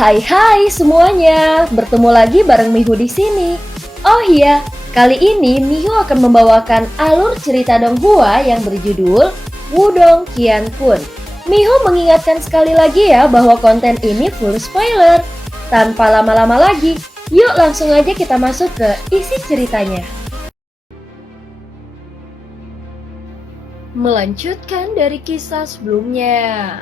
Hai semuanya, bertemu lagi bareng Mihu di sini. Oh iya, kali ini Mihu akan membawakan alur cerita Donghua yang berjudul Wudong Qiankun. Mihu mengingatkan sekali lagi ya bahwa konten ini full spoiler. Tanpa lama-lama lagi, yuk langsung aja kita masuk ke isi ceritanya. Melanjutkan dari kisah sebelumnya.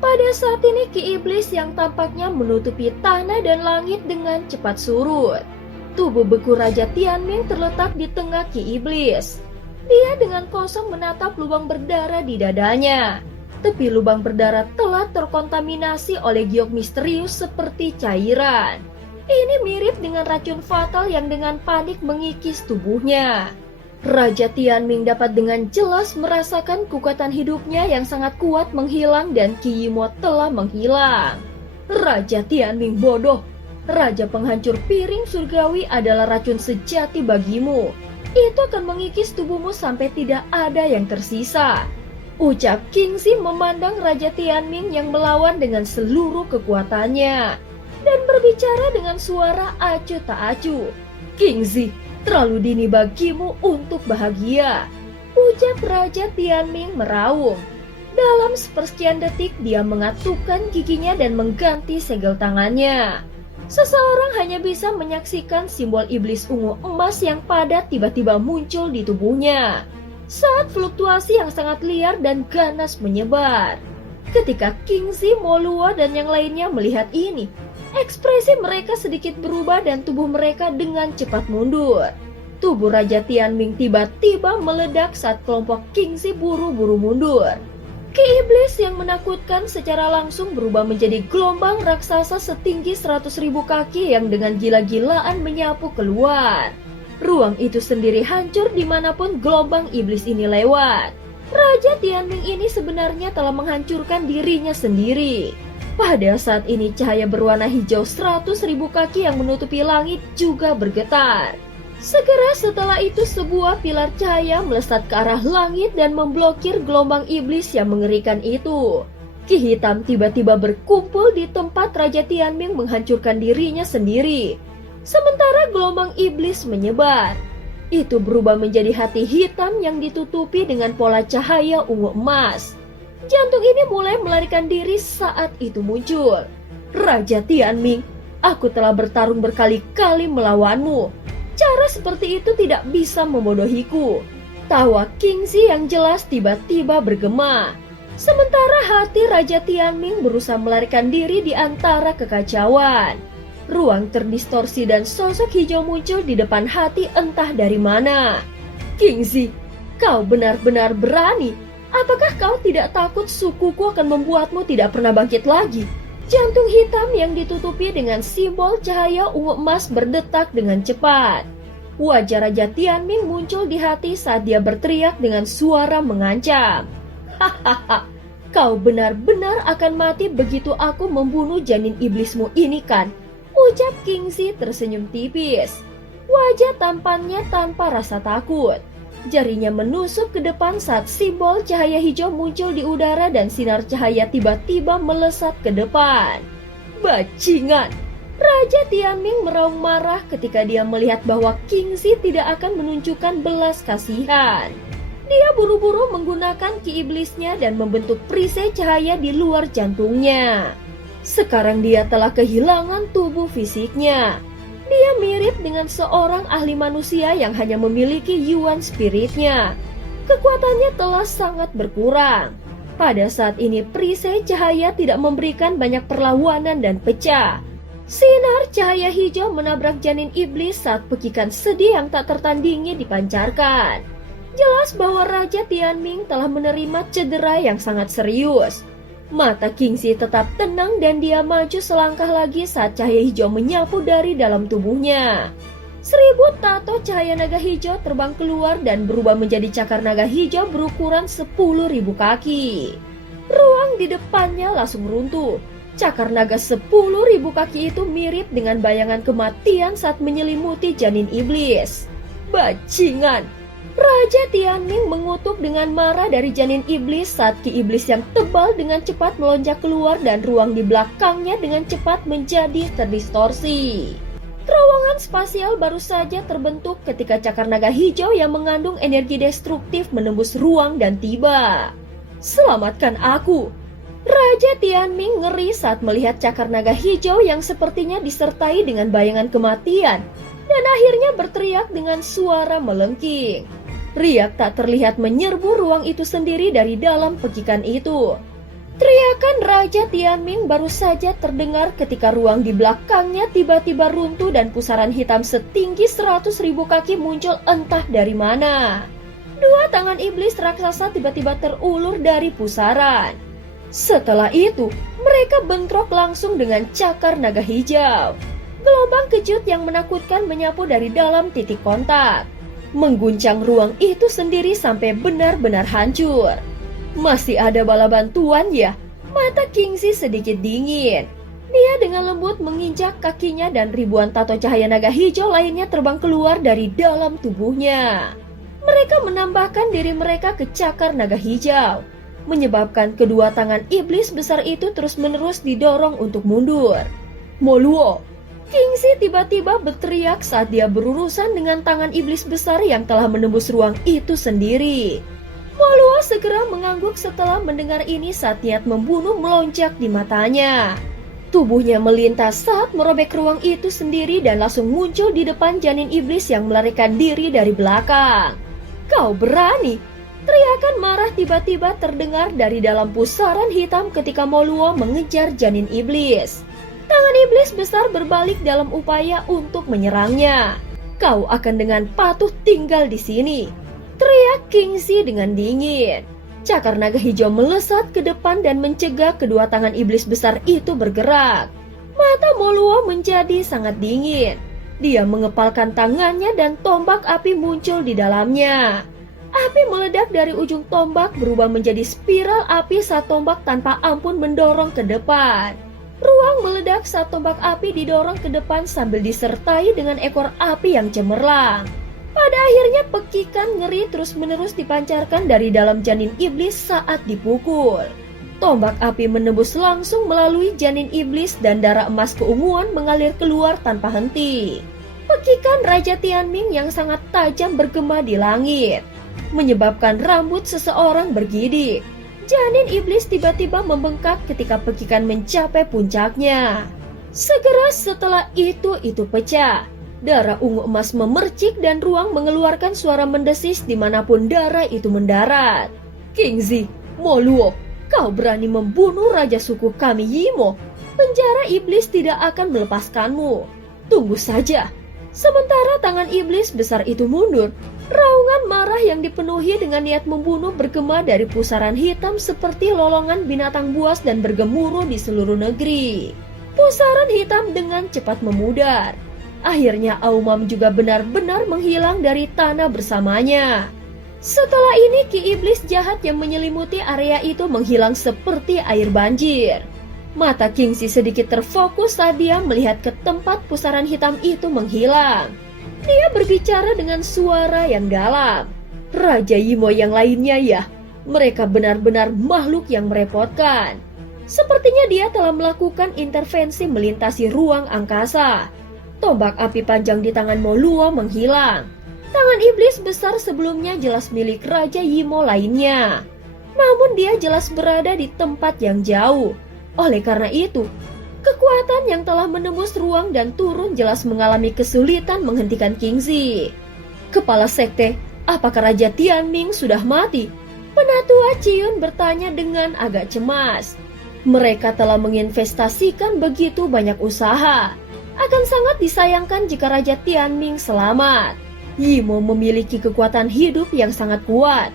Pada saat ini Ki Iblis yang tampaknya menutupi tanah dan langit dengan cepat surut. Tubuh beku Raja Tianming terletak di tengah Ki Iblis. Dia dengan kosong menatap lubang berdarah di dadanya. Tepi lubang berdarah telah terkontaminasi oleh giok misterius seperti cairan. Ini mirip dengan racun fatal yang dengan panik mengikis tubuhnya. Raja Tianming dapat dengan jelas merasakan kekuatan hidupnya yang sangat kuat menghilang dan Qi Yimo telah menghilang. Raja Tianming bodoh. Raja penghancur piring surgawi adalah racun sejati bagimu. Itu akan mengikis tubuhmu sampai tidak ada yang tersisa. Ucap Kingxi memandang Raja Tianming yang melawan dengan seluruh kekuatannya dan berbicara dengan suara acuh tak acuh. Kingxi, terlalu dini bagimu untuk bahagia, ucap Raja Tianming meraung. Dalam sepersekian detik dia mengatupkan giginya dan mengganti segel tangannya. Seseorang hanya bisa menyaksikan simbol iblis ungu emas yang padat tiba-tiba muncul di tubuhnya saat fluktuasi yang sangat liar dan ganas menyebar. Ketika Kingxi, Molua, dan yang lainnya melihat ini, ekspresi mereka sedikit berubah dan tubuh mereka dengan cepat mundur. Tubuh Raja Tianming tiba-tiba meledak saat kelompok Kingxi buru-buru mundur. Ki Iblis yang menakutkan secara langsung berubah menjadi gelombang raksasa setinggi 100.000 kaki yang dengan gila-gilaan menyapu keluar. Ruang itu sendiri hancur dimanapun gelombang iblis ini lewat. Raja Tianming ini sebenarnya telah menghancurkan dirinya sendiri. Pada saat ini cahaya berwarna hijau 100.000 kaki yang menutupi langit juga bergetar. Segera setelah itu sebuah pilar cahaya melesat ke arah langit dan memblokir gelombang iblis yang mengerikan itu. Ki hitam tiba-tiba berkumpul di tempat Raja Tianming menghancurkan dirinya sendiri. Sementara gelombang iblis menyebar. Itu berubah menjadi hati hitam yang ditutupi dengan pola cahaya ungu emas. Jantung ini mulai melarikan diri saat itu muncul. Raja Tianming, aku telah bertarung berkali-kali melawanmu. Cara seperti itu tidak bisa membodohiku. Tawa Kingxi yang jelas tiba-tiba bergema. Sementara hati Raja Tianming berusaha melarikan diri di antara kekacauan. Ruang terdistorsi dan sosok hijau muncul di depan hati entah dari mana. Kingxi, kau benar-benar berani. Apakah kau tidak takut sukuku akan membuatmu tidak pernah bangkit lagi? Jantung hitam yang ditutupi dengan simbol cahaya ungu emas berdetak dengan cepat. Wajah Raja Tianming muncul di hati saat dia berteriak dengan suara mengancam. Hahaha, kau benar-benar akan mati begitu aku membunuh janin iblismu ini kan? Ucap Kingxi tersenyum tipis. Wajah tampannya tanpa rasa takut. Jarinya menusuk ke depan saat simbol cahaya hijau muncul di udara dan sinar cahaya tiba-tiba melesat ke depan. Bajingan! Raja Tianming meraung marah ketika dia melihat bahwa Kingxi tidak akan menunjukkan belas kasihan. Dia buru-buru menggunakan ki iblisnya dan membentuk perisai cahaya di luar jantungnya. Sekarang dia telah kehilangan tubuh fisiknya. Dia mirip dengan seorang ahli manusia yang hanya memiliki yuan spiritnya. Kekuatannya telah sangat berkurang. Pada saat ini perisai cahaya tidak memberikan banyak perlawanan dan pecah. Sinar cahaya hijau menabrak janin iblis saat pekikan sedih yang tak tertandingi dipancarkan. Jelas bahwa Raja Tianming telah menerima cedera yang sangat serius. Mata Kingxi tetap tenang dan dia maju selangkah lagi saat cahaya hijau menyapu dari dalam tubuhnya. 1000 tato cahaya naga hijau terbang keluar dan berubah menjadi cakar naga hijau berukuran 10.000 kaki. Ruang di depannya langsung runtuh. Cakar naga 10.000 kaki itu mirip dengan bayangan kematian saat menyelimuti janin iblis. Bajingan! Raja Tianming mengutuk dengan marah dari janin iblis saat ki iblis yang tebal dengan cepat melonjak keluar dan ruang di belakangnya dengan cepat menjadi terdistorsi. Terowongan spasial baru saja terbentuk ketika cakar naga hijau yang mengandung energi destruktif menembus ruang dan tiba. Selamatkan aku! Raja Tianming ngeri saat melihat cakar naga hijau yang sepertinya disertai dengan bayangan kematian dan akhirnya berteriak dengan suara melengking. Riak tak terlihat menyerbu ruang itu sendiri dari dalam pekikan itu. Teriakan Raja Tianming baru saja terdengar ketika ruang di belakangnya tiba-tiba runtuh dan pusaran hitam setinggi 100.000 kaki muncul entah dari mana. Dua tangan iblis raksasa tiba-tiba terulur dari pusaran. Setelah itu, mereka bentrok langsung dengan cakar naga hijau. Gelombang kejut yang menakutkan menyapu dari dalam titik kontak, mengguncang ruang itu sendiri sampai benar-benar hancur. Masih ada bala bantuan ya? Mata Kingxi sedikit dingin. Dia dengan lembut menginjak kakinya dan ribuan tato cahaya naga hijau lainnya terbang keluar dari dalam tubuhnya. Mereka menambahkan diri mereka ke cakar naga hijau, menyebabkan kedua tangan iblis besar itu terus-menerus didorong untuk mundur. Moluo! Kingxi tiba-tiba berteriak saat dia berurusan dengan tangan iblis besar yang telah menembus ruang itu sendiri. Moluo segera mengangguk setelah mendengar ini saat niat membunuh melonjak di matanya. Tubuhnya melintas saat merobek ruang itu sendiri dan langsung muncul di depan janin iblis yang melarikan diri dari belakang. Kau berani! Teriakan marah tiba-tiba terdengar dari dalam pusaran hitam ketika Moluo mengejar janin iblis. Tangan iblis besar berbalik dalam upaya untuk menyerangnya. Kau akan dengan patuh tinggal di sini, teriak Kingxi dengan dingin. Cakar naga hijau melesat ke depan dan mencegah kedua tangan iblis besar itu bergerak. Mata Moluo menjadi sangat dingin. Dia mengepalkan tangannya dan tombak api muncul di dalamnya. Api meledak dari ujung tombak berubah menjadi spiral api saat tombak tanpa ampun mendorong ke depan. Ruang meledak saat tombak api didorong ke depan sambil disertai dengan ekor api yang cemerlang. Pada akhirnya pekikan ngeri terus-menerus dipancarkan dari dalam janin iblis saat dipukul. Tombak api menembus langsung melalui janin iblis dan darah emas keunguan mengalir keluar tanpa henti. Pekikan Raja Tianming yang sangat tajam bergema di langit, menyebabkan rambut seseorang bergidik. Janin iblis tiba-tiba membengkak ketika pekikan mencapai puncaknya. Segera setelah itu pecah. Darah ungu emas memercik dan ruang mengeluarkan suara mendesis dimanapun darah itu mendarat. Kingxi, Moluo, kau berani membunuh raja suku kami Yimo. Penjara iblis tidak akan melepaskanmu. Tunggu saja. Sementara tangan iblis besar itu mundur, raungan marah yang dipenuhi dengan niat membunuh bergema dari pusaran hitam seperti lolongan binatang buas dan bergemuruh di seluruh negeri. Pusaran hitam dengan cepat memudar. Akhirnya Aumam juga benar-benar menghilang dari tanah bersamanya. Setelah ini ki iblis jahat yang menyelimuti area itu menghilang seperti air banjir. Mata Kingxi sedikit terfokus saat dia melihat ke tempat pusaran hitam itu menghilang. Dia berbicara dengan suara yang dalam. Raja Yimo yang lainnya ya, mereka benar-benar makhluk yang merepotkan. Sepertinya dia telah melakukan intervensi melintasi ruang angkasa. Tombak api panjang di tangan Moluo menghilang. Tangan iblis besar sebelumnya jelas milik Raja Yimo lainnya. Namun dia jelas berada di tempat yang jauh. Oleh karena itu, kekuatan yang telah menembus ruang dan turun jelas mengalami kesulitan menghentikan Kingxi. Kepala sekte, apakah Raja Tianming sudah mati? Penatua Ciun bertanya dengan agak cemas. Mereka telah menginvestasikan begitu banyak usaha. Akan sangat disayangkan jika Raja Tianming selamat. Yimo memiliki kekuatan hidup yang sangat kuat.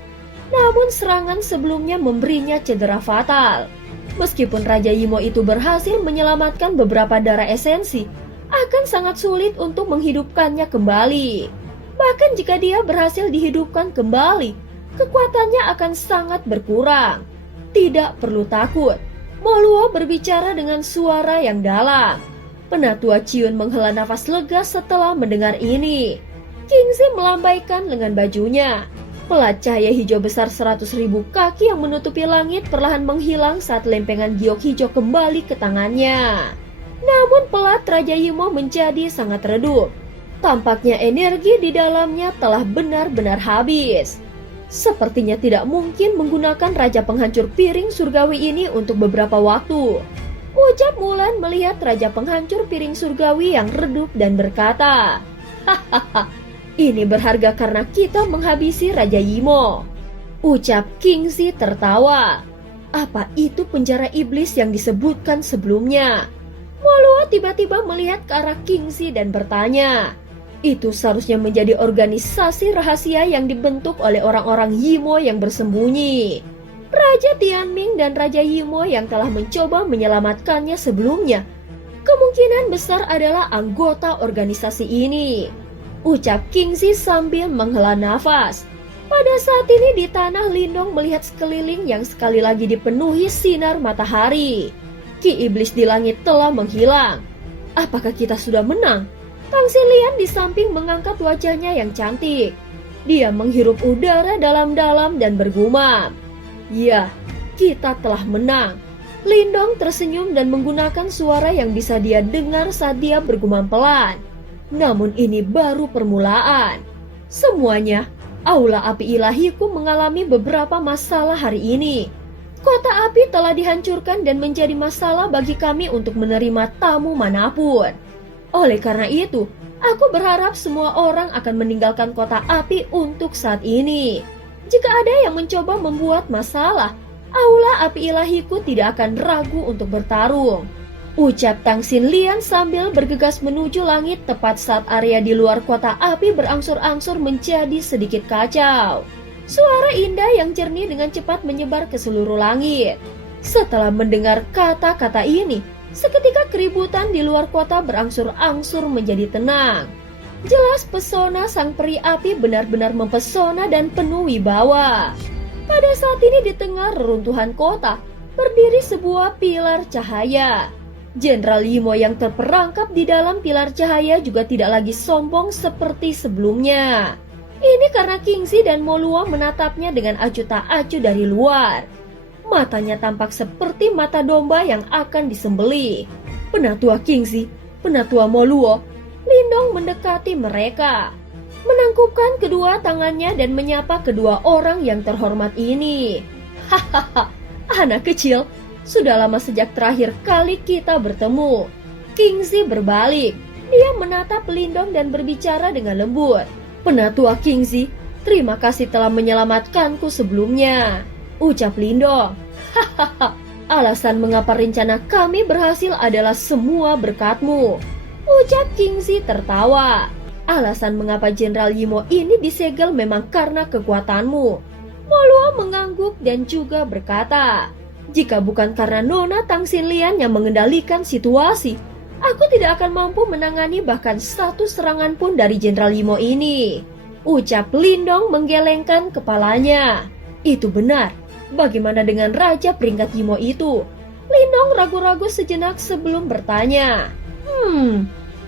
Namun serangan sebelumnya memberinya cedera fatal. Meskipun Raja Yimo itu berhasil menyelamatkan beberapa darah esensi, akan sangat sulit untuk menghidupkannya kembali. Bahkan jika dia berhasil dihidupkan kembali, kekuatannya akan sangat berkurang. Tidak perlu takut, Moluo berbicara dengan suara yang dalam. Penatua Ciun menghela nafas lega setelah mendengar ini. Kingxi melambaikan lengan bajunya. Pelat cahaya hijau besar 100.000 kaki yang menutupi langit perlahan menghilang saat lempengan giok hijau kembali ke tangannya. Namun pelat Raja Yimo menjadi sangat redup. Tampaknya energi di dalamnya telah benar-benar habis. Sepertinya tidak mungkin menggunakan Raja Penghancur Piring Surgawi ini untuk beberapa waktu. Ucap Mulan melihat Raja Penghancur Piring Surgawi yang redup dan berkata, "Hahaha, ini berharga karena kita menghabisi Raja Yimo." Ucap Kingxi tertawa. Apa itu penjara iblis yang disebutkan sebelumnya? Moluo tiba-tiba melihat ke arah Kingxi dan bertanya, "Itu seharusnya menjadi organisasi rahasia yang dibentuk oleh orang-orang Yimo yang bersembunyi. Raja Tianming dan Raja Yimo yang telah mencoba menyelamatkannya sebelumnya kemungkinan besar adalah anggota organisasi ini." Ucap Kingxi sambil menghela nafas. Pada saat ini di tanah Lindong melihat sekeliling yang sekali lagi dipenuhi sinar matahari. Ki iblis di langit telah menghilang. Apakah kita sudah menang? Tang Xilian di samping mengangkat wajahnya yang cantik. Dia menghirup udara dalam-dalam dan bergumam, "Ya, kita telah menang." Lindong tersenyum dan menggunakan suara yang bisa dia dengar saat dia bergumam pelan. Namun ini baru permulaan. Semuanya, Aula Api Ilahiku mengalami beberapa masalah hari ini. Kota api telah dihancurkan dan menjadi masalah bagi kami untuk menerima tamu manapun. Oleh karena itu, aku berharap semua orang akan meninggalkan kota api untuk saat ini. Jika ada yang mencoba membuat masalah, Aula Api Ilahiku tidak akan ragu untuk bertarung. Ucap Tang Xilian sambil bergegas menuju langit tepat saat area di luar kota api berangsur-angsur menjadi sedikit kacau. Suara indah yang jernih dengan cepat menyebar ke seluruh langit. Setelah mendengar kata-kata ini, seketika keributan di luar kota berangsur-angsur menjadi tenang. Jelas pesona sang peri api benar-benar mempesona dan penuh wibawa. Pada saat ini di tengah reruntuhan kota, berdiri sebuah pilar cahaya. Jenderal Yimo yang terperangkap di dalam pilar cahaya juga tidak lagi sombong seperti sebelumnya. Ini karena Kingxi dan Moluo menatapnya dengan acuh tak acuh dari luar. Matanya tampak seperti mata domba yang akan disembelih. Penatua Kingxi, Penatua Moluo, Lindong mendekati mereka, menangkupkan kedua tangannya dan menyapa kedua orang yang terhormat ini. "Hahaha, anak kecil. Sudah lama sejak terakhir kali kita bertemu." Kingxi berbalik. Dia menatap Lindong dan berbicara dengan lembut. "Penatua Kingxi, terima kasih telah menyelamatkanku sebelumnya." Ucap Lindong. "Hahaha, alasan mengapa rencana kami berhasil adalah semua berkatmu." Ucap Kingxi tertawa. "Alasan mengapa Jenderal Yimo ini disegel memang karena kekuatanmu." Moluo mengangguk dan juga berkata, "Jika bukan karena Nona Tang Xilian yang mengendalikan situasi, aku tidak akan mampu menangani bahkan satu serangan pun dari Jenderal Yimo ini." Ucap Lindong menggelengkan kepalanya. "Itu benar. Bagaimana dengan Raja peringkat Yimo itu?" Lindong ragu-ragu sejenak sebelum bertanya.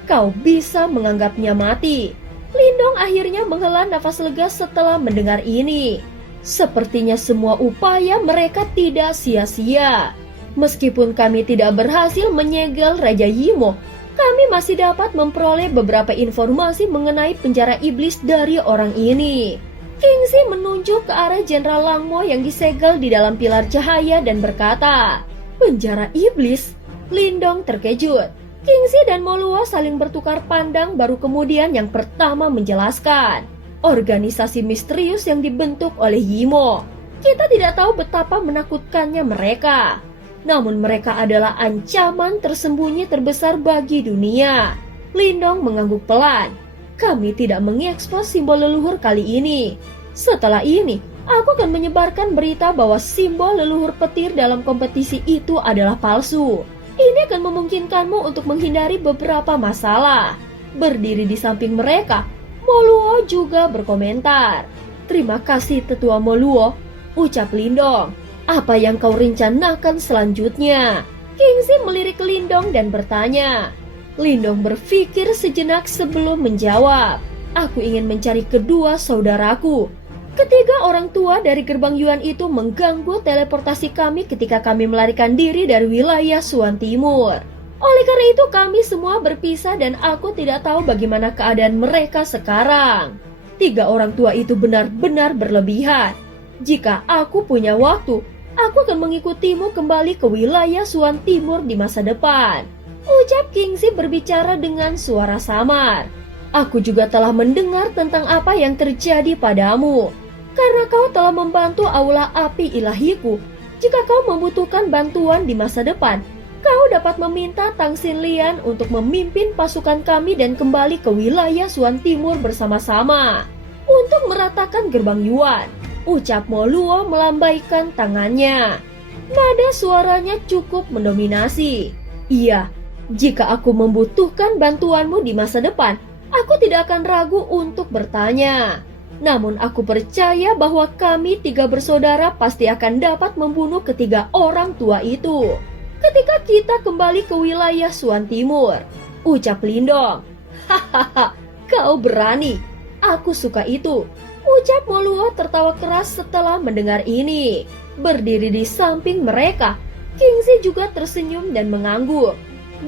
Kau bisa menganggapnya mati." Lindong akhirnya menghela nafas lega setelah mendengar ini. Sepertinya semua upaya mereka tidak sia-sia. Meskipun kami tidak berhasil menyegel Raja Yimo, kami masih dapat memperoleh beberapa informasi mengenai penjara iblis dari orang ini. Kingxi menunjuk ke arah Jenderal Langmo yang disegel di dalam pilar cahaya dan berkata, "Penjara iblis?" Lindong terkejut. Kingxi dan Moluo saling bertukar pandang baru kemudian yang pertama menjelaskan. Organisasi misterius yang dibentuk oleh Yimo. Kita tidak tahu betapa menakutkannya mereka. Namun mereka adalah ancaman tersembunyi terbesar bagi dunia. Lindong mengangguk pelan. Kami tidak mengekspos simbol leluhur kali ini. Setelah ini, aku akan menyebarkan berita bahwa simbol leluhur petir dalam kompetisi itu adalah palsu. Ini akan memungkinkanmu untuk menghindari beberapa masalah. Berdiri di samping mereka, Moluo juga berkomentar. "Terima kasih Tetua Moluo," ucap Lindong. "Apa yang kau rencanakan selanjutnya?" Kingxi melirik Lindong dan bertanya. Lindong berpikir sejenak sebelum menjawab. "Aku ingin mencari kedua saudaraku. Ketiga orang tua dari gerbang Yuan itu mengganggu teleportasi kami ketika kami melarikan diri dari wilayah Suan Timur. Oleh karena itu kami semua berpisah dan aku tidak tahu bagaimana keadaan mereka sekarang. Tiga orang tua itu benar-benar berlebihan. Jika aku punya waktu, aku akan mengikutimu kembali ke wilayah Suan Timur di masa depan, ucap Kingsley berbicara dengan suara samar. Aku juga telah mendengar tentang apa yang terjadi padamu. Karena kau telah membantu aula api ilahiku, jika kau membutuhkan bantuan di masa depan, kau dapat meminta Tang Xinlian untuk memimpin pasukan kami dan kembali ke wilayah Suan Timur bersama-sama untuk meratakan gerbang Yuan, ucap Mo Luo melambaikan tangannya. Nada suaranya cukup mendominasi. Iya, jika aku membutuhkan bantuanmu di masa depan, aku tidak akan ragu untuk bertanya. Namun aku percaya bahwa kami tiga bersaudara pasti akan dapat membunuh ketiga orang tua itu ketika kita kembali ke wilayah Suan Timur, ucap Lindong. Hahaha, kau berani. Aku suka itu, ucap Mo Luo tertawa keras setelah mendengar ini. Berdiri di samping mereka, Kingsley juga tersenyum dan mengangguk.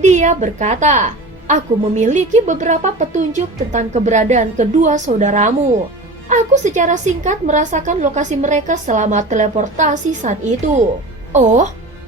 Dia berkata, aku memiliki beberapa petunjuk tentang keberadaan kedua saudaramu. Aku secara singkat merasakan lokasi mereka selama teleportasi saat itu. Oh,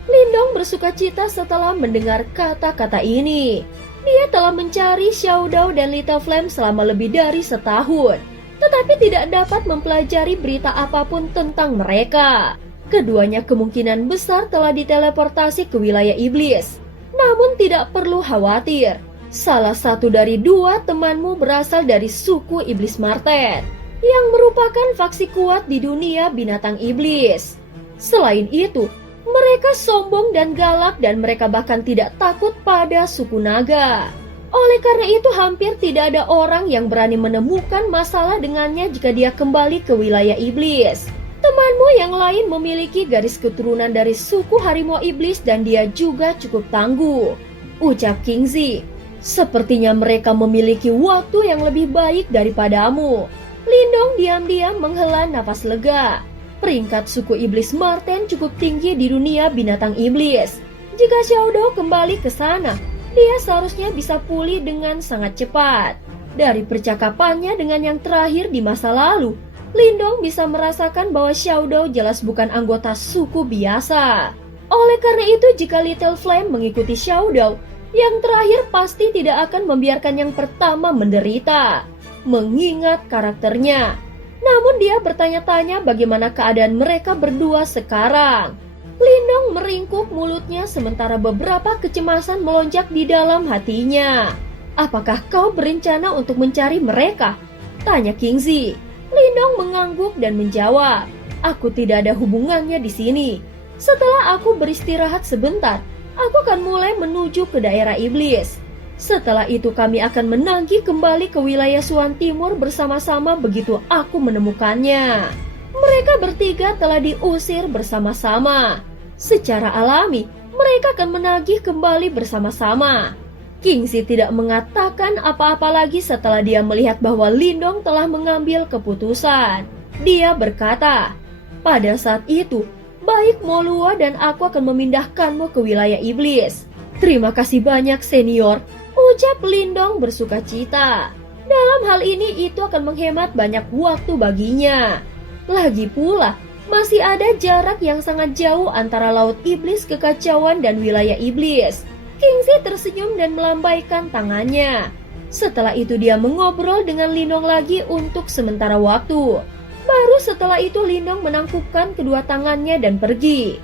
Lindong bersukacita setelah mendengar kata-kata ini. Dia telah mencari Xiao Dao dan Little Flame selama lebih dari setahun, tetapi tidak dapat mempelajari berita apapun tentang mereka. Keduanya kemungkinan besar telah diteleportasi ke wilayah iblis. Namun tidak perlu khawatir, salah satu dari dua temanmu berasal dari suku Iblis Marten, yang merupakan faksi kuat di dunia binatang iblis. Selain itu, mereka sombong dan galak dan mereka bahkan tidak takut pada suku naga. Oleh karena itu hampir tidak ada orang yang berani menemukan masalah dengannya jika dia kembali ke wilayah iblis. Temanmu yang lain memiliki garis keturunan dari suku harimau iblis dan dia juga cukup tangguh, ucap Kingsley. Sepertinya mereka memiliki waktu yang lebih baik daripadamu. Lindong diam-diam menghela napas lega. Peringkat suku iblis Marten cukup tinggi di dunia binatang iblis. Jika Xiao Dao kembali ke sana, dia seharusnya bisa pulih dengan sangat cepat. Dari percakapannya dengan yang terakhir di masa lalu, Lindong bisa merasakan bahwa Xiao Dao jelas bukan anggota suku biasa. Oleh karena itu, jika Little Flame mengikuti Xiao Dao, yang terakhir pasti tidak akan membiarkan yang pertama menderita, mengingat karakternya. Namun dia bertanya-tanya bagaimana keadaan mereka berdua sekarang. Lindong meringkuk mulutnya sementara beberapa kecemasan melonjak di dalam hatinya. Apakah kau berencana untuk mencari mereka? Tanya Kingsley. Lindong mengangguk dan menjawab, aku tidak ada hubungannya di sini. Setelah aku beristirahat sebentar, aku akan mulai menuju ke daerah iblis. Setelah itu kami akan menagih kembali ke wilayah Suan Timur bersama-sama begitu aku menemukannya. Mereka bertiga telah diusir bersama-sama. Secara alami, mereka akan menagih kembali bersama-sama. Kingsley tidak mengatakan apa-apa lagi setelah dia melihat bahwa Lindong telah mengambil keputusan. Dia berkata, pada saat itu, baik Mo Luo dan aku akan memindahkanmu ke wilayah iblis. Terima kasih banyak senior, ucap Lindong bersukacita. Dalam hal ini itu akan menghemat banyak waktu baginya. Lagi pula, masih ada jarak yang sangat jauh antara laut iblis kekacauan dan wilayah iblis. Kingsley tersenyum dan melambaikan tangannya. Setelah itu dia mengobrol dengan Lindong lagi untuk sementara waktu. Baru setelah itu Lindong menangkupkan kedua tangannya dan pergi.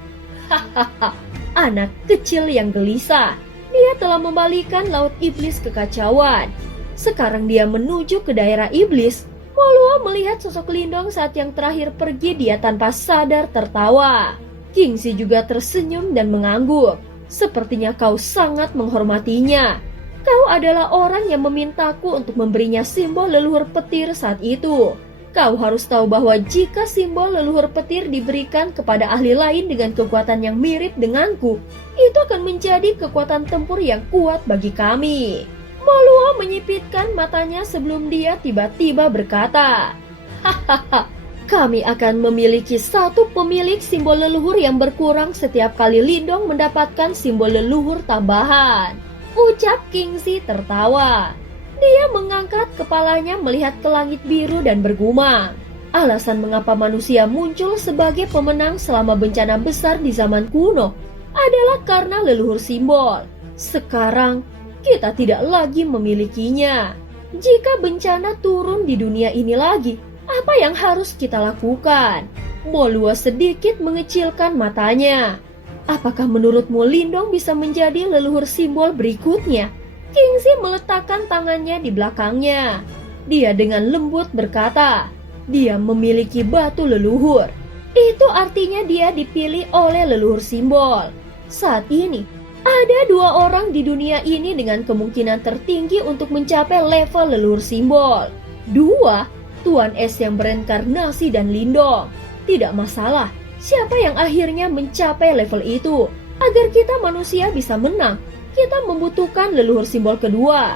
Hahaha, anak kecil yang gelisah. Dia telah membalikan laut iblis kekacauan. Sekarang dia menuju ke daerah iblis. Mo Luo melihat sosok Lindong saat yang terakhir pergi, dia tanpa sadar tertawa. Kingsley juga tersenyum dan mengangguk. Sepertinya kau sangat menghormatinya. Kau adalah orang yang memintaku untuk memberinya simbol leluhur petir saat itu. Kau harus tahu bahwa jika simbol leluhur petir diberikan kepada ahli lain dengan kekuatan yang mirip denganku, itu akan menjadi kekuatan tempur yang kuat bagi kami. Mo Luo menyipitkan matanya sebelum dia tiba-tiba berkata, hahaha, Kami akan memiliki satu pemilik simbol leluhur yang berkurang setiap kali Lindong mendapatkan simbol leluhur tambahan. Ucap Kingzi tertawa. Dia mengangkat kepalanya melihat ke langit biru dan bergumam. Alasan mengapa manusia muncul sebagai pemenang selama bencana besar di zaman kuno adalah karena leluhur simbol. Sekarang, kita tidak lagi memilikinya. Jika bencana turun di dunia ini lagi, apa yang harus kita lakukan? Moluo sedikit mengecilkan matanya. Apakah menurutmu Lindong bisa menjadi leluhur simbol berikutnya? Kingzi meletakkan tangannya di belakangnya. Dia dengan lembut berkata, dia memiliki batu leluhur. Itu artinya dia dipilih oleh leluhur simbol. Saat ini, ada 2 orang di dunia ini dengan kemungkinan tertinggi untuk mencapai level leluhur simbol. 2, Tuan Es yang bereinkarnasi dan Lindong. Tidak masalah siapa yang akhirnya mencapai level itu. Agar kita manusia bisa menang, kita membutuhkan leluhur simbol kedua.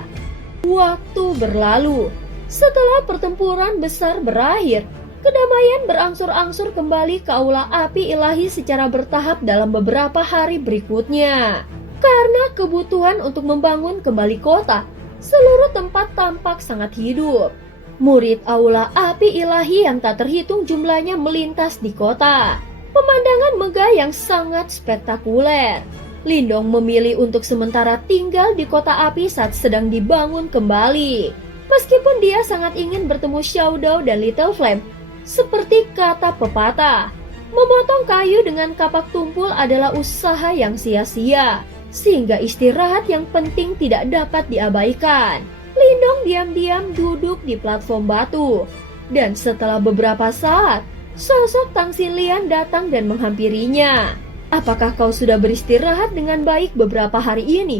Waktu berlalu. Setelah pertempuran besar berakhir, kedamaian berangsur-angsur kembali ke aula api ilahi secara bertahap dalam beberapa hari berikutnya. Karena kebutuhan untuk membangun kembali kota, seluruh tempat tampak sangat hidup. Murid aula api ilahi yang tak terhitung jumlahnya melintas di kota. Pemandangan megah yang sangat spektakuler. Lindong memilih untuk sementara tinggal di kota api saat sedang dibangun kembali. Meskipun dia sangat ingin bertemu Xiao Dao dan Little Flame, seperti kata pepatah, memotong kayu dengan kapak tumpul adalah usaha yang sia-sia, sehingga istirahat yang penting tidak dapat diabaikan. Lindong diam-diam duduk di platform batu, dan setelah beberapa saat, sosok Tang Xinlian datang dan menghampirinya. Apakah kau sudah beristirahat dengan baik beberapa hari ini?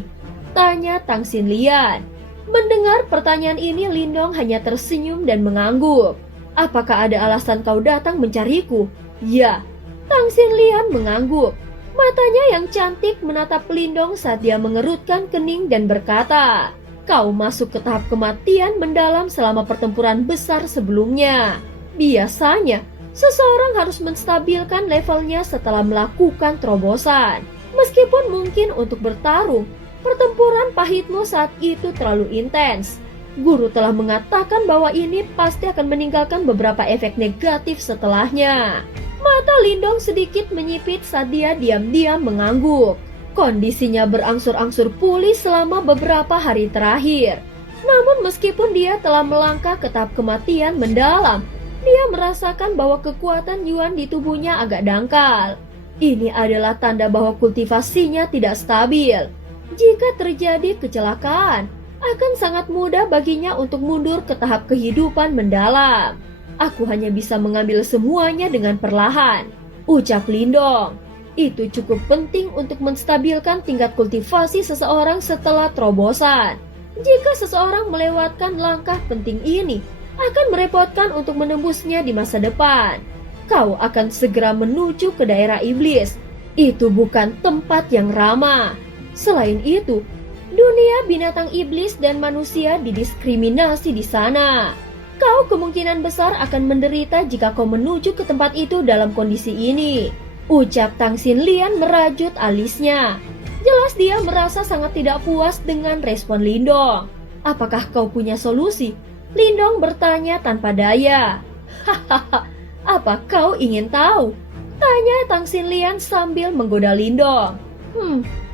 Tanya Tang Xinlian. Mendengar pertanyaan ini, Lindong hanya tersenyum dan mengangguk. Apakah ada alasan kau datang mencariku? Ya, Tang Xinlian mengangguk. Matanya yang cantik menatap Lindong saat dia mengerutkan kening dan berkata, kau masuk ke tahap kematian mendalam selama pertempuran besar sebelumnya. Biasanya, seseorang harus menstabilkan levelnya setelah melakukan terobosan. Meskipun mungkin untuk bertarung, pertempuran pahitmu saat itu terlalu intens. Guru telah mengatakan bahwa ini pasti akan meninggalkan beberapa efek negatif setelahnya. Mata Lindong sedikit menyipit saat dia diam-diam mengangguk. Kondisinya berangsur-angsur pulih selama beberapa hari terakhir. Namun meskipun dia telah melangkah ke tahap kematian mendalam, dia merasakan bahwa kekuatan Yuan di tubuhnya agak dangkal. Ini adalah tanda bahwa kultivasinya tidak stabil. Jika terjadi kecelakaan, akan sangat mudah baginya untuk mundur ke tahap kehidupan mendalam. Aku hanya bisa mengambil semuanya dengan perlahan, ucap Lindong. Itu cukup penting untuk menstabilkan tingkat kultivasi seseorang setelah terobosan. Jika seseorang melewatkan langkah penting ini, akan merepotkan untuk menembusnya di masa depan. Kau akan segera menuju ke daerah iblis. Itu bukan tempat yang ramah. Selain itu, dunia binatang iblis dan manusia didiskriminasi di sana. Kau kemungkinan besar akan menderita jika kau menuju ke tempat itu dalam kondisi ini, ucap Tang Xinlian merajut alisnya. Jelas dia merasa sangat tidak puas dengan respon Lindong. Apakah kau punya solusi? Lindong bertanya tanpa daya. Hahaha, apa kau ingin tahu? Tanya Tang Xinlian sambil menggoda Lindong.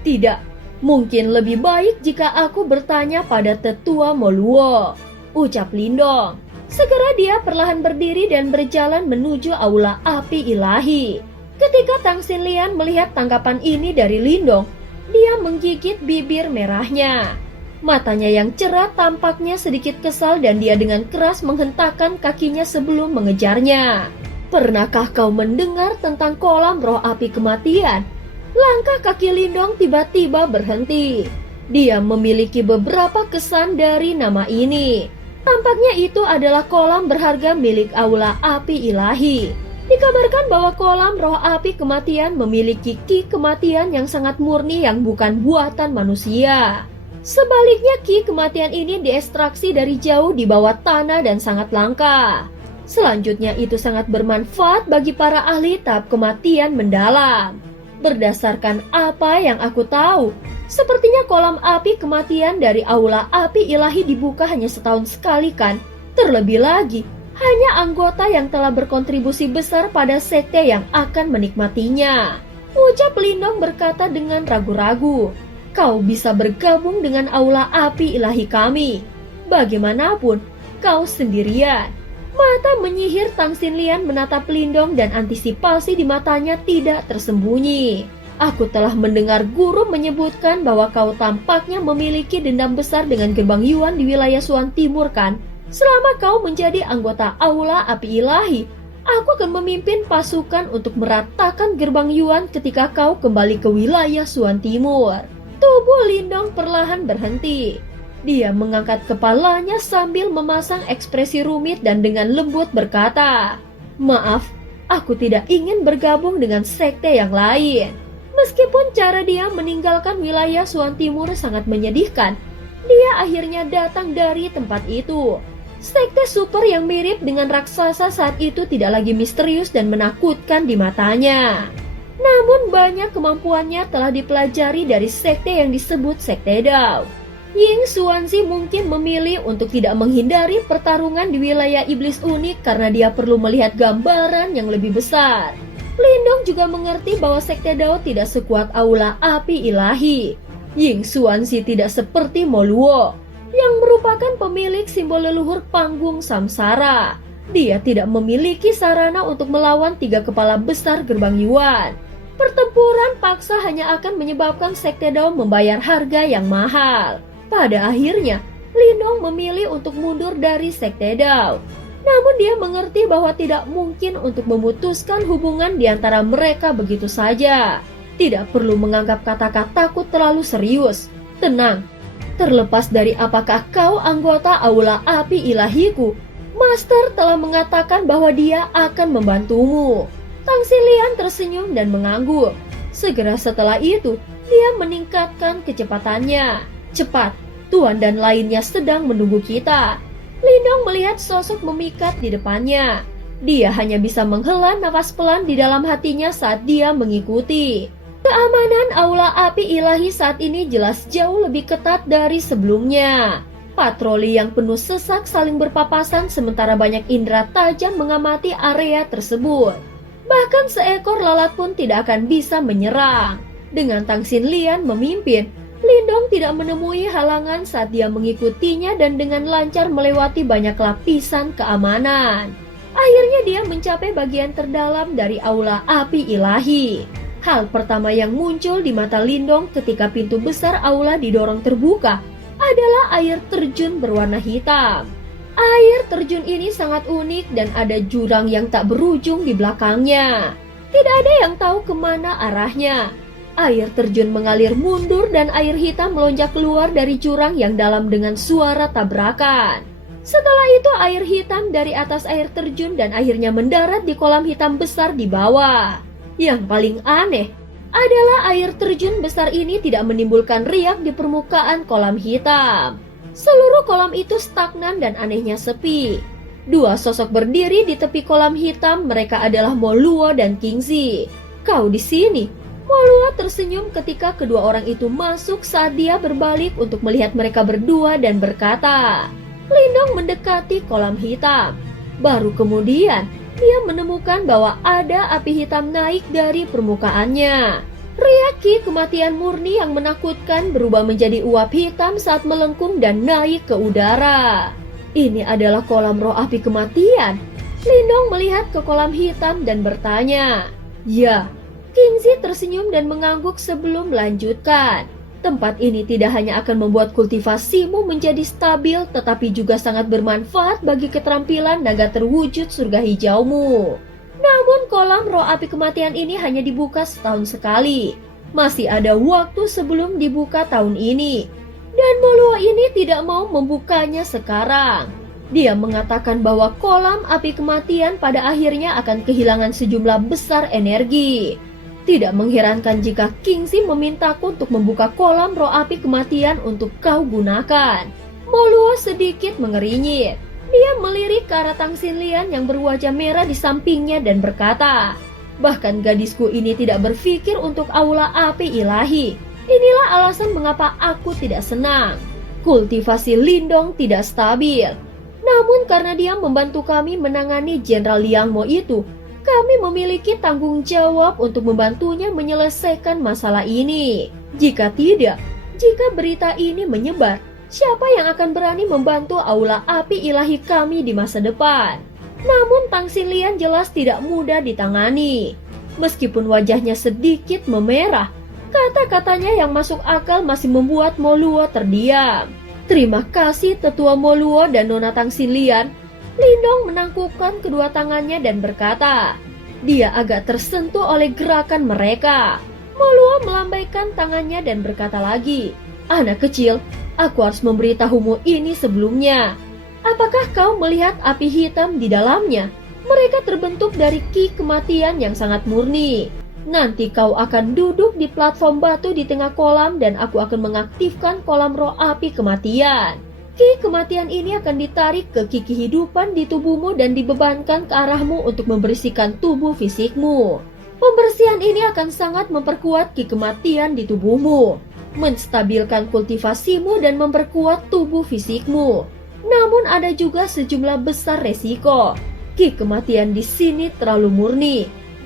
Tidak. Mungkin lebih baik jika aku bertanya pada tetua Moluo, ucap Lindong. Segera dia perlahan berdiri dan berjalan menuju aula api ilahi. Ketika Tang Xinlian melihat tanggapan ini dari Lindong, dia menggigit bibir merahnya. Matanya yang cerah tampaknya sedikit kesal dan dia dengan keras menghentakkan kakinya sebelum mengejarnya. Pernahkah kau mendengar tentang kolam roh api kematian? Langkah kaki Lindong tiba-tiba berhenti. Dia memiliki beberapa kesan dari nama ini. Tampaknya itu adalah kolam berharga milik aula api ilahi. Dikabarkan bahwa kolam roh api kematian memiliki ki kematian yang sangat murni yang bukan buatan manusia. Sebaliknya ki kematian ini diekstraksi dari jauh di bawah tanah dan sangat langka. Selanjutnya itu sangat bermanfaat bagi para ahli tahap kematian mendalam. Berdasarkan apa yang aku tahu, sepertinya kolam api kematian dari aula api ilahi dibuka hanya setahun sekali kan? Terlebih lagi, hanya anggota yang telah berkontribusi besar pada sekte yang akan menikmatinya. Ucap Lindong berkata dengan ragu-ragu. Kau bisa bergabung dengan aula api ilahi kami. Bagaimanapun, kau sendirian. Mata menyihir Tang Xinlian menatap Lindong dan antisipasi di matanya tidak tersembunyi. Aku telah mendengar guru menyebutkan bahwa kau tampaknya memiliki dendam besar dengan Gerbang Yuan di wilayah Suan Timur kan? Selama kau menjadi anggota aula api ilahi, aku akan memimpin pasukan untuk meratakan Gerbang Yuan ketika kau kembali ke wilayah Suan Timur. Tubuh Lindong perlahan berhenti. Dia mengangkat kepalanya sambil memasang ekspresi rumit dan dengan lembut berkata, "Maaf, aku tidak ingin bergabung dengan sekte yang lain." Meskipun cara dia meninggalkan wilayah Suan Timur sangat menyedihkan, dia akhirnya datang dari tempat itu. Sekte super yang mirip dengan raksasa saat itu tidak lagi misterius dan menakutkan di matanya. Namun banyak kemampuannya telah dipelajari dari sekte yang disebut Sekte Dao. Ying Xuanzi mungkin memilih untuk tidak menghindari pertarungan di wilayah iblis unik karena dia perlu melihat gambaran yang lebih besar. Lindong juga mengerti bahwa Sekte Dao tidak sekuat aula api ilahi. Ying Xuanzi tidak seperti Moluo, yang merupakan pemilik simbol leluhur panggung samsara. Dia tidak memiliki sarana untuk melawan 3 kepala besar Gerbang Yuan. Pertempuran paksa hanya akan menyebabkan Sekte Dao membayar harga yang mahal. Pada akhirnya, Lindong memilih untuk mundur dari Sekte Dao. Namun dia mengerti bahwa tidak mungkin untuk memutuskan hubungan di antara mereka begitu saja. Tidak perlu menganggap kata-kata takut terlalu serius. Tenang, terlepas dari apakah kau anggota aula api ilahiku, Master telah mengatakan bahwa dia akan membantumu. Tang Xinlian tersenyum dan mengangguk. Segera setelah itu, dia meningkatkan kecepatannya. Cepat, Tuan dan lainnya sedang menunggu kita. Lindong melihat sosok memikat di depannya. Dia hanya bisa menghela nafas pelan di dalam hatinya saat dia mengikuti. Keamanan aula api ilahi saat ini jelas jauh lebih ketat dari sebelumnya. Patroli yang penuh sesak saling berpapasan sementara banyak indera tajam mengamati area tersebut. Bahkan seekor lalat pun tidak akan bisa menyerang. Dengan Tang Xinlian memimpin, Lindong tidak menemui halangan saat dia mengikutinya dan dengan lancar melewati banyak lapisan keamanan. Akhirnya dia mencapai bagian terdalam dari aula api ilahi. Hal pertama yang muncul di mata Lindong ketika pintu besar aula didorong terbuka adalah air terjun berwarna hitam. Air terjun ini sangat unik dan ada jurang yang tak berujung di belakangnya. Tidak ada yang tahu kemana arahnya. Air terjun mengalir mundur dan air hitam melonjak keluar dari jurang yang dalam dengan suara tabrakan. Setelah itu air hitam dari atas air terjun dan akhirnya mendarat di kolam hitam besar di bawah. Yang paling aneh adalah air terjun besar ini tidak menimbulkan riak di permukaan kolam hitam. Seluruh kolam itu stagnan dan anehnya sepi. 2 sosok berdiri di tepi kolam hitam, mereka adalah Moluo dan Kingzi. Kau di sini? Moluo tersenyum ketika kedua orang itu masuk saat dia berbalik untuk melihat mereka berdua dan berkata, Lindong mendekati kolam hitam. Baru kemudian, dia menemukan bahwa ada api hitam naik dari permukaannya. Riaki kematian murni yang menakutkan berubah menjadi uap hitam saat melengkung dan naik ke udara. Ini adalah kolam roh api kematian. Lindong melihat ke kolam hitam dan bertanya, "Ya." Kingzi tersenyum dan mengangguk sebelum melanjutkan. Tempat ini tidak hanya akan membuat kultivasimu menjadi stabil, tetapi juga sangat bermanfaat bagi keterampilan naga terwujud surga hijaumu. Namun kolam roh api kematian ini hanya dibuka setahun sekali. Masih ada waktu sebelum dibuka tahun ini. Dan Moluo ini tidak mau membukanya sekarang. Dia mengatakan bahwa kolam api kematian pada akhirnya akan kehilangan sejumlah besar energi. Tidak mengherankan jika Kingzi memintaku untuk membuka kolam roh api kematian untuk kau gunakan. Moluo sedikit mengerinyit. Dia melirik ke arah Tang Xinlian yang berwajah merah di sampingnya dan berkata, "Bahkan gadisku ini tidak berpikir untuk aula api ilahi. Inilah alasan mengapa aku tidak senang. Kultivasi Lindong tidak stabil. Namun karena dia membantu kami menangani Jenderal Liang Mo itu, kami memiliki tanggung jawab untuk membantunya menyelesaikan masalah ini. Jika tidak, jika berita ini menyebar, siapa yang akan berani membantu aula api ilahi kami di masa depan?" Namun Tang Xinlian jelas tidak mudah ditangani. Meskipun wajahnya sedikit memerah, kata-katanya yang masuk akal masih membuat Mo Luo terdiam. "Terima kasih Tetua Mo Luo dan Nona Tang Xinlian." Lindong menangkupkan kedua tangannya dan berkata, dia agak tersentuh oleh gerakan mereka. Mo Luo melambaikan tangannya dan berkata lagi, "Anak kecil, aku harus memberitahumu ini sebelumnya. Apakah kau melihat api hitam di dalamnya? Mereka terbentuk dari ki kematian yang sangat murni. Nanti kau akan duduk di platform batu di tengah kolam dan aku akan mengaktifkan kolam roh api kematian. Ki kematian ini akan ditarik ke ki kehidupan di tubuhmu dan dibebankan ke arahmu untuk membersihkan tubuh fisikmu. Pembersihan ini akan sangat memperkuat ki kematian di tubuhmu, menstabilkan kultivasimu dan memperkuat tubuh fisikmu. Namun ada juga sejumlah besar resiko. Ki kematian di sini terlalu murni.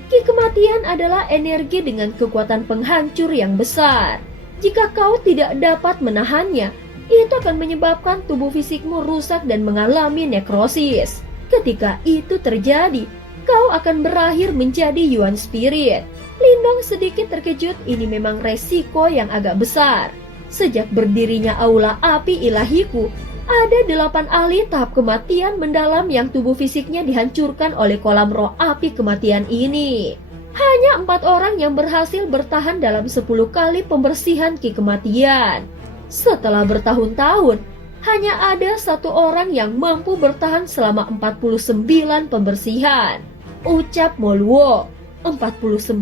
Ki kematian adalah energi dengan kekuatan penghancur yang besar. Jika kau tidak dapat menahannya, itu akan menyebabkan tubuh fisikmu rusak dan mengalami nekrosis. Ketika itu terjadi, kau akan berakhir menjadi Yuan Spirit. Lindong sedikit terkejut, ini memang resiko yang agak besar. Sejak berdirinya aula api ilahiku, ada 8 ahli tahap kematian mendalam yang tubuh fisiknya dihancurkan oleh kolam roh api kematian ini. Hanya 4 orang yang berhasil bertahan dalam 10 kali pembersihan ki kematian. Setelah bertahun-tahun, hanya ada 1 orang yang mampu bertahan selama 49 pembersihan. Ucap Mo Luo, 49?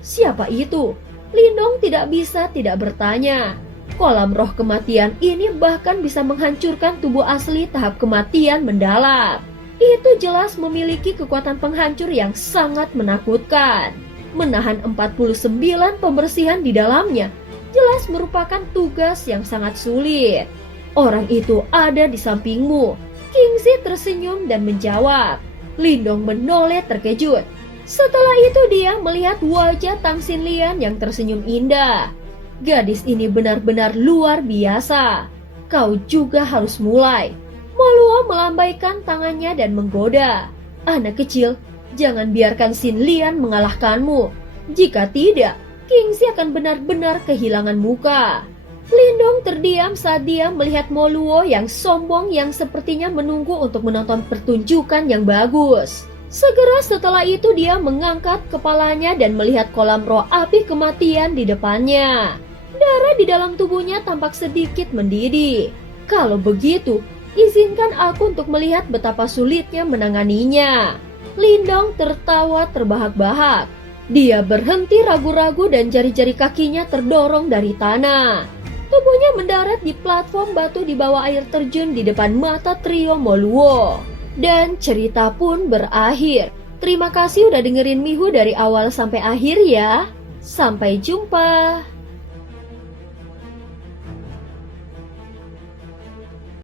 Siapa itu? Lindong tidak bisa tidak bertanya. Kolam roh kematian ini bahkan bisa menghancurkan tubuh asli tahap kematian mendalam. Itu jelas memiliki kekuatan penghancur yang sangat menakutkan. Menahan 49 pembersihan di dalamnya jelas merupakan tugas yang sangat sulit. Orang itu ada di sampingmu. Kingxi tersenyum dan menjawab. Lindong menoleh terkejut. Setelah itu dia melihat wajah Tang Xinlian yang tersenyum indah. Gadis ini benar-benar luar biasa. Kau juga harus mulai. Mo Luo melambaikan tangannya dan menggoda. Anak kecil, jangan biarkan Xinlian mengalahkanmu. Jika tidak, Kingxi akan benar-benar kehilangan muka. Lindong terdiam saat dia melihat Mo Luo yang sombong yang sepertinya menunggu untuk menonton pertunjukan yang bagus. Segera setelah itu dia mengangkat kepalanya dan melihat kolam roh api kematian di depannya. Darah di dalam tubuhnya tampak sedikit mendidih. Kalau begitu, izinkan aku untuk melihat betapa sulitnya menanganinya. Lindong tertawa terbahak-bahak. Dia berhenti ragu-ragu dan jari-jari kakinya terdorong dari tanah. Tubuhnya mendarat di platform batu di bawah air terjun di depan mata trio Mo Luo. Dan cerita pun berakhir. Terima kasih udah dengerin Mihu dari awal sampai akhir ya. Sampai jumpa.